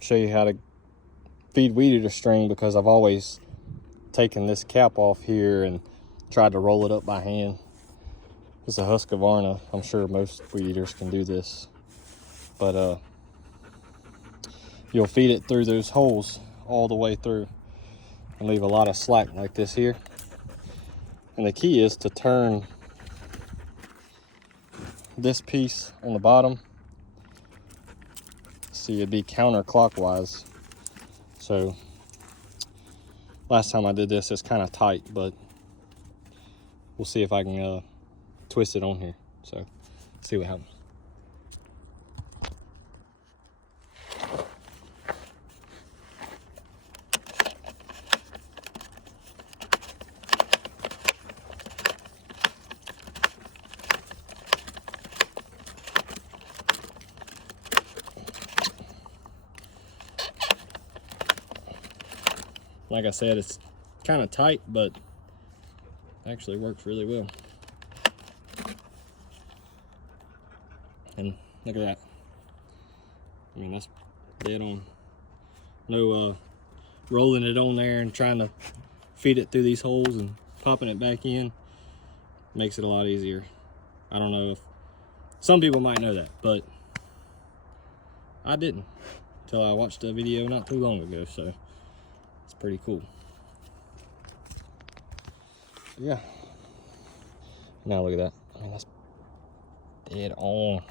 show you how to feed weed eater string, because I've always taken this cap off here and tried to roll it up by hand. It's a Husqvarna. I'm sure most weed eaters can do this, but you'll feed it through those holes all the way through and leave a lot of slack like this here. And the key is to turn this piece on the bottom. See, it'd be counterclockwise. So last time I did this, it's kind of tight, but we'll see if I can twist it on here. So see what happens. Like I said, it's kind of tight, but actually works really well. And look at that. I mean, that's dead on. No rolling it on there and trying to feed it through these holes and popping it back in. Makes it a lot easier. I don't know if some people might know that, but I didn't until I watched a video not too long ago. So it's pretty cool. Yeah. Now look at that. I mean, that's dead on.